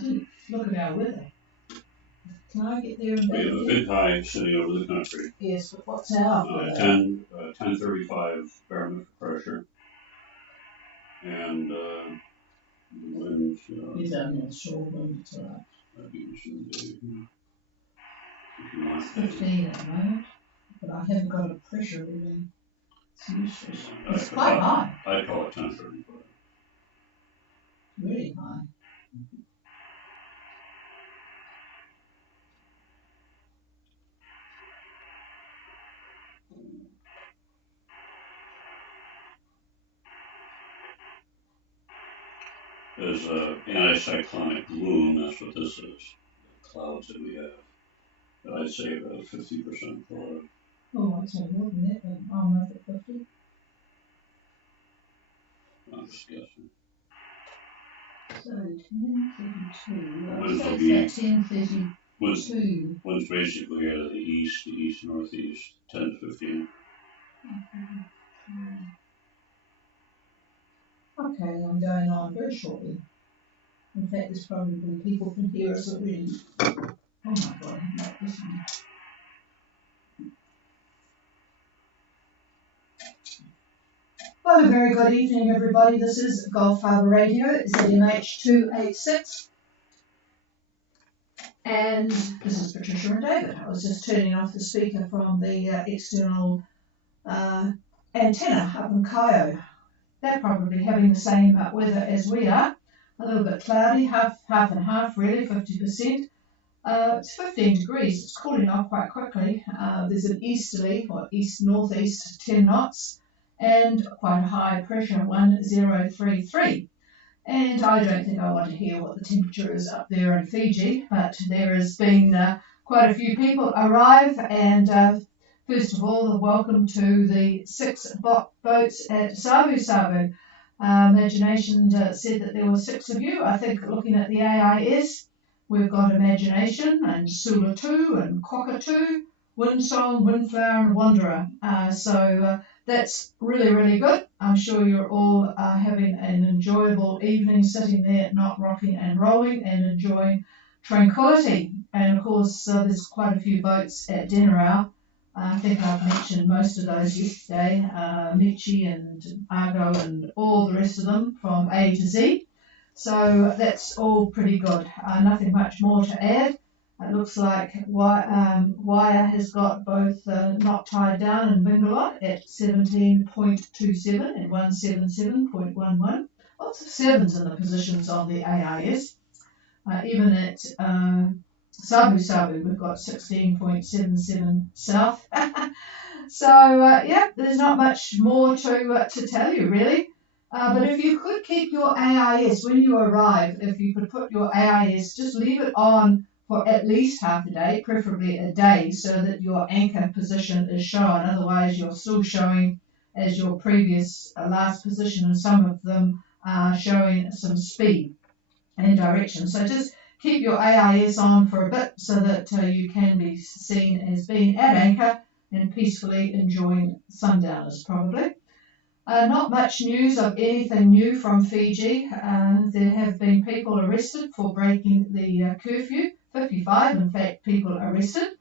do. Look at our weather. Can I get there and back? We have a big high sitting over the country. Yes, but what's our 1035 barometric pressure. And the winds. He's having a short wind tonight. It's 15 at the moment, but I haven't got a pressure reading. It's useless. It's quite high. I call it 1035. Really high. There's anticyclonic gloom, that's what this is. The clouds that we have. I'd say about 50% cloud. Oh, I'd say more than that, but I'm not at 50. I'm just guessing. So 1032. Winds will be 1032. Winds basically out of the east, northeast, 10 to 15. Okay, I'm going on very shortly. In fact, there's probably people can hear us already. Oh my God, I'm not listening. Well, a very good evening, everybody. This is Gulf Harbour Radio, ZMH 286. And this is Patricia and David. I was just turning off the speaker from the external antenna up in Cairo. They're probably having the same weather as we are. A little bit cloudy, half and half really, 50%. It's 15 degrees. It's cooling off quite quickly. There's an easterly or east-northeast 10 knots and quite a high pressure, 1033. And I don't think I want to hear what the temperature is up there in Fiji, but there has been quite a few people arrive, and first of all, welcome to the 6 boats at Savu. Imagination said that there were 6 of you. I think looking at the AIS, we've got Imagination and Sulatu and Cockatoo, Windsong, Windflower and Wanderer. So that's really, really good. I'm sure you're all having an enjoyable evening sitting there, not rocking and rolling, and enjoying tranquility. And of course, there's quite a few boats at dinner hour. I think I've mentioned most of those yesterday, Michi and Argo and all the rest of them from A to Z. So that's all pretty good. Nothing much more to add. It looks like Wire has got both not tied down and Bingalot at 17.27 and 177.11. Lots of 7s in the positions on the AIS. Even at Savu, we've got 16.77 south. So, yeah, there's not much more to tell you, really. But if you could keep your AIS, when you arrive, if you could put your AIS, just leave it on for at least half a day, preferably a day, so that your anchor position is shown. Otherwise, you're still showing as your previous last position, and some of them are showing some speed and direction. So just keep your AIS on for a bit so that you can be seen as being at anchor and peacefully enjoying sundowners, probably. Not much news of anything new from Fiji. There have been people arrested for breaking the curfew, 55 in fact people arrested.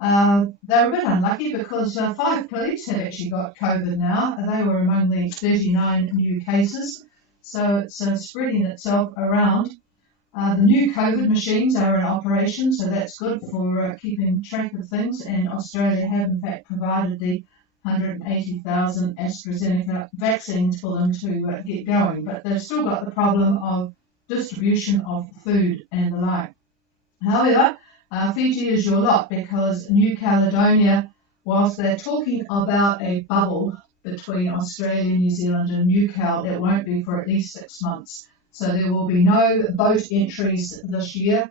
They're a bit unlucky because 5 police have actually got COVID now. They were among the 39 new cases, so it's spreading itself around. The new COVID machines are in operation, so that's good for keeping track of things, and Australia have in fact provided the 180,000 AstraZeneca vaccines for them to get going, but they've still got the problem of distribution of food and the like. However, Fiji is your lot, because New Caledonia, whilst they're talking about a bubble between Australia, New Zealand and New Cal, it won't be for at least 6 months. So there will be no boat entries this year,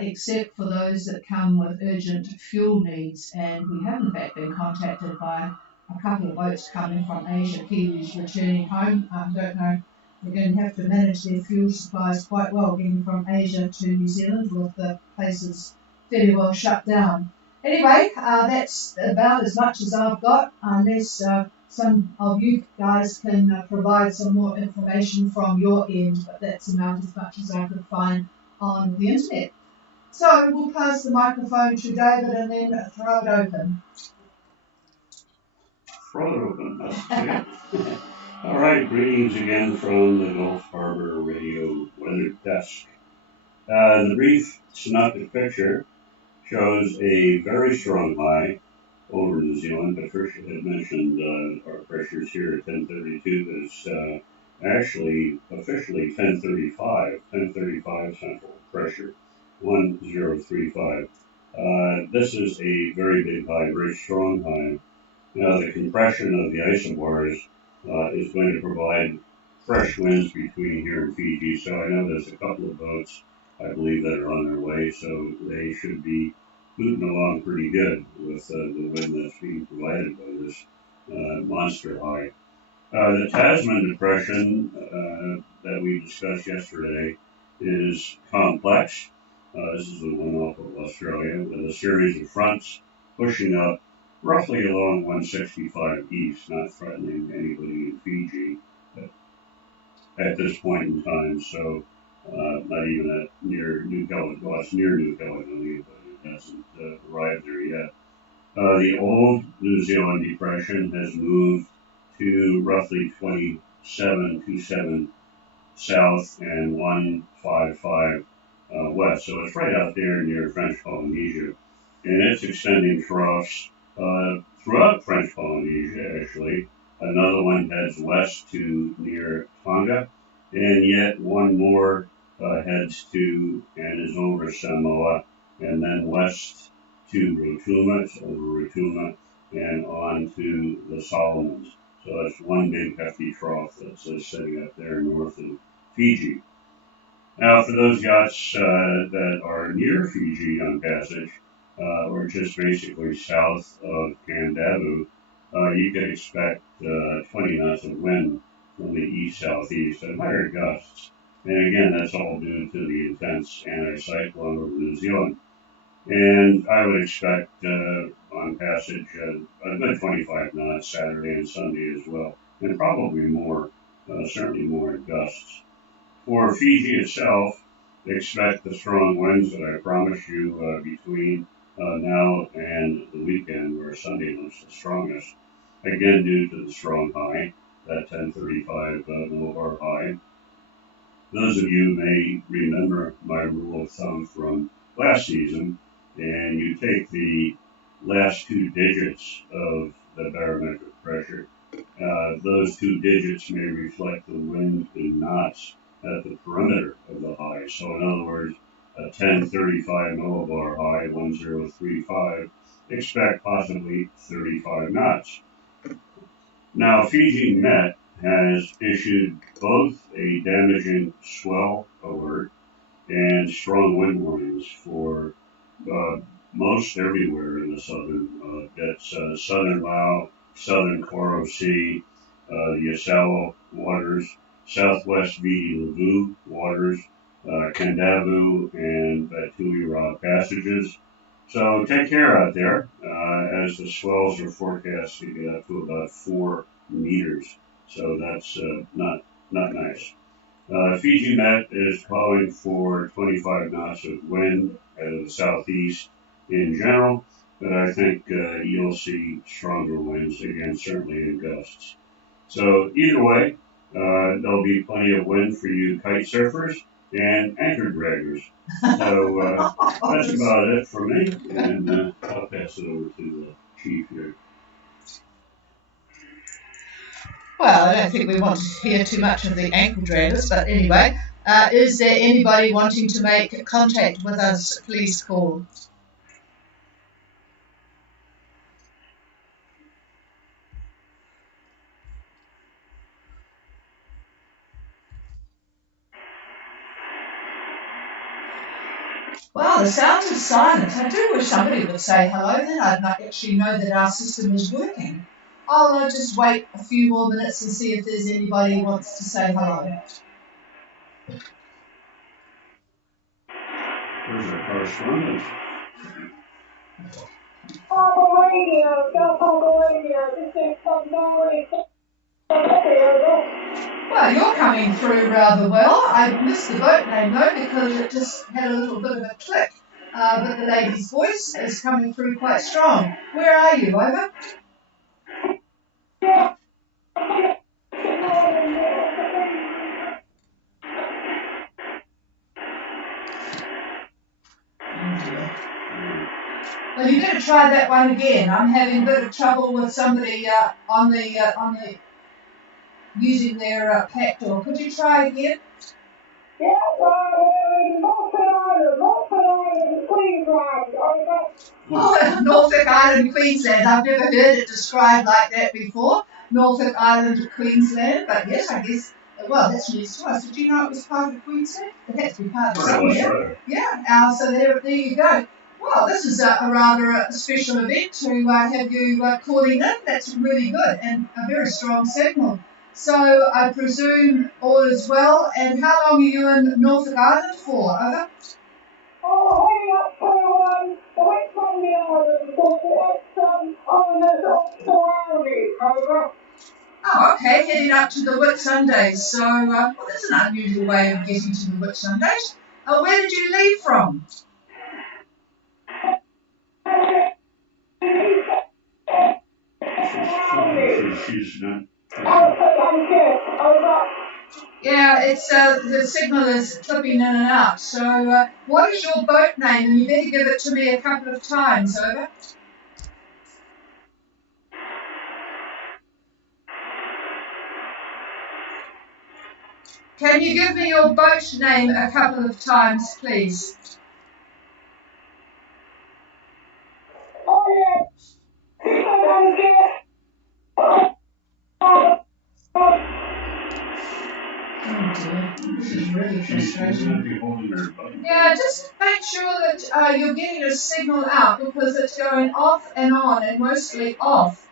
except for those that come with urgent fuel needs. And we have in fact been contacted by a couple of boats coming from Asia, Kiwis returning home. I don't know, they're going to have to manage their fuel supplies quite well, getting from Asia to New Zealand with the places fairly well shut down. Anyway, that's about as much as I've got, unless some of you guys can provide some more information from your end, but that's about as much as I could find on the internet. So we'll pass the microphone to David and then throw it open. Throw it open, that's it. All right, greetings again from the Gulf Harbour Radio Weather Desk. The brief synoptic picture shows a very strong high over New Zealand. Patricia had mentioned our pressures here at 1032, but it's actually officially 1035 central pressure, 1035. This is a very big high, very strong high. Now, the compression of the isobars is going to provide fresh winds between here and Fiji. So I know there's a couple of boats, I believe, that are on their way. So they should be moving along pretty good with the wind that's being provided by this monster high. The Tasman depression that we discussed yesterday is complex. This is the one off of Australia with a series of fronts pushing up roughly along 165 east, not threatening anybody in Fiji at this point in time. So not even at near New Caledonia. Well, it's near New Caledonia, but it hasn't arrived there yet. The old New Zealand depression has moved to roughly 27 south and 155 west. So it's right out there near French Polynesia. And it's extending troughs throughout French Polynesia, actually. Another one heads west to near Tonga, and yet one more heads to and is over Samoa, and then west to Rotuma, it's over Rotuma, and on to the Solomons. So that's one big hefty trough that's sitting up there north of Fiji. Now, for those yachts that are near Fiji on passage, or just basically south of Kandavu, you can expect 20 knots of wind from the east-southeast and higher gusts. And again, that's all due to the intense anticyclone over New Zealand. And I would expect on passage a good 25 knots Saturday and Sunday as well, and probably more, certainly more in gusts. For Fiji itself, expect the strong winds that I promised you between now and the weekend, where Sunday looks the strongest. Again, due to the strong high, that 1035 millibar high. Those of you may remember my rule of thumb from last season, and you take the last two digits of the barometric pressure. Those two digits may reflect the wind in knots at the perimeter of the high. So in other words, a 1035 millibar high, 1035, expect possibly 35 knots. Now, Fiji Met has issued both a damaging swell alert and strong wind warnings for most everywhere in the southern, that's southern Lao, southern Koro Sea, the Yasawa waters, southwest Viti Levu waters, Kandavu and Batuira passages. So take care out there as the swells are forecast to get up to about 4 meters. So that's not nice. Fiji Met is calling for 25 knots of wind out of the southeast in general, but I think you'll see stronger winds again, certainly in gusts. So either way, there'll be plenty of wind for you kite surfers and anchor draggers. So that's about it for me, and I'll pass it over to the chief here. Well, I don't think we want to hear too much of the ankle draggers, but anyway, is there anybody wanting to make contact with us? Please call. Well, the sound of silence. I do wish somebody would say hello, then I'd actually know that our system is working. I'll just wait a few more minutes and see if there's anybody who wants to say hello. Where's our correspondent? Harbour Radio, go Harbour Radio, this is from Norway. Well, you're coming through rather well. I missed the boat name though because it just had a little bit of a click. But the lady's voice is coming through quite strong. Where are you? Over? Well, you better try that one again. I'm having a bit of trouble with somebody on the using their pack door. Could you try again? Yeah, Norfolk Island, Queensland, over. Oh, Norfolk Island, Queensland. I've never heard it described like that before. Norfolk Island, Queensland. But yes, I guess, well, that's news to us. Did you know it was part of Queensland? It had to be part of somewhere. Yeah, so there you go. Well, this is a rather special event to have you calling in. That's really good and a very strong signal. So I presume all is well. And how long are you in Norfolk Island for? Over? Oh, heading up to the Whitsunday Island, so it's on the surrounding, over. Oh, okay, heading up to the Whitsundays. So, well, that's an unusual way of getting to the Whitsundays. Where did you leave from? She's not. Yeah, it's the signal is clipping in and out. So, what is your boat name? And you better give it to me a couple of times. Over. Can you give me your boat name a couple of times, please? Oh, yeah. This is really frustrating. Yeah, just make sure that you're getting a signal out because it's going off and on and mostly off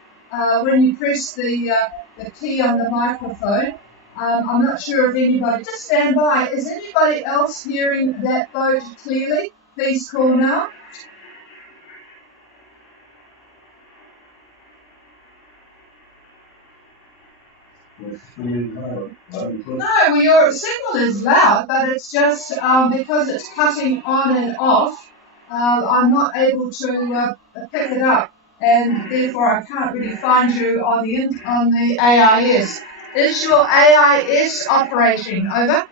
when you press the key on the microphone. I'm not sure if anybody, just stand by. Is anybody else hearing that boat clearly? Please call now. No, well, your signal is loud, but it's just because it's cutting on and off, I'm not able to pick it up, and therefore I can't really find you on the AIS. Is your AIS operating? Over.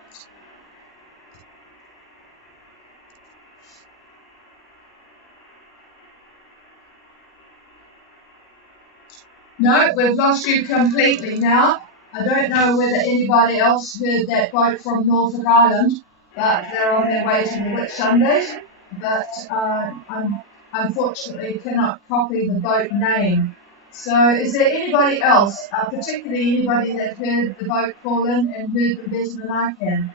No, we've lost you completely now. I don't know whether anybody else heard that boat from Norfolk Island, but they're on their way to the Whitsundays. But unfortunately cannot copy the boat name. So is there anybody else, particularly anybody that heard the boat call in and heard them better than I can?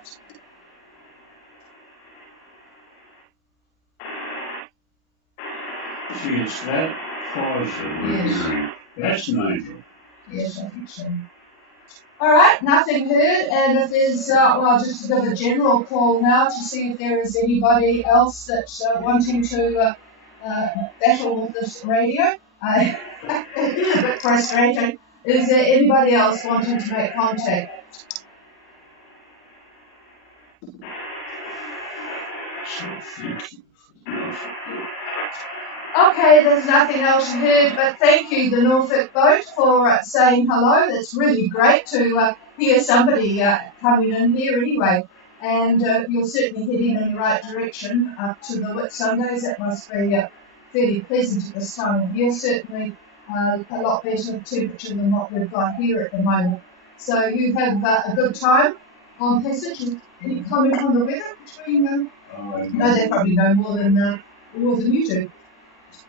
See, it's that pause that we're hearing. That's Nigel. Yes, I think so. All right, nothing heard, and if there's, well, just a bit of a general call now to see if there is anybody else that's wanting to battle with this radio. It is a bit frustrating. Is there anybody else wanting to make contact? So thank you for the offer. Okay, there's nothing else you heard, but thank you, the Norfolk boat, for saying hello. That's really great to hear somebody coming in here anyway. And you're certainly heading in the right direction up to the Whitsundays. That must be fairly pleasant at this time of year, certainly a lot better temperature than what we've got here at the moment. So you have a good time on passage. Any comment on the weather between? No, they probably know more than you do.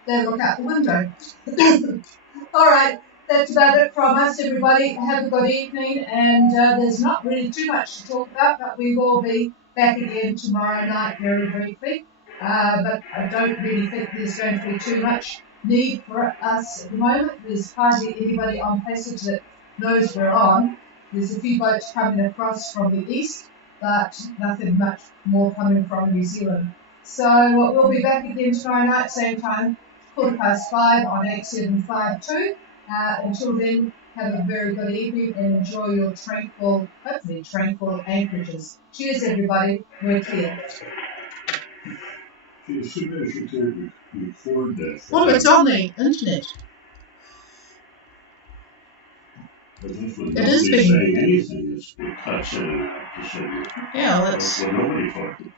They look out the window. All right, that's about it from us, everybody. Have a good evening, and there's not really too much to talk about, but we will be back again tomorrow night very briefly. But I don't really think there's going to be too much need for us at the moment. There's hardly anybody on passage that knows we're on. There's a few boats coming across from the east, but nothing much more coming from New Zealand. So we'll be back again tomorrow night, same time, 5:15 on 8752. Until then, Have a very good evening and enjoy your tranquil, hopefully tranquil anchorages. Cheers, everybody. We're clear. As soon as you can record that. Well, it's on the internet. But this one, It is nobody's being. saying anything. It cuts in and out. Yeah, well, it's. Well, nobody talking.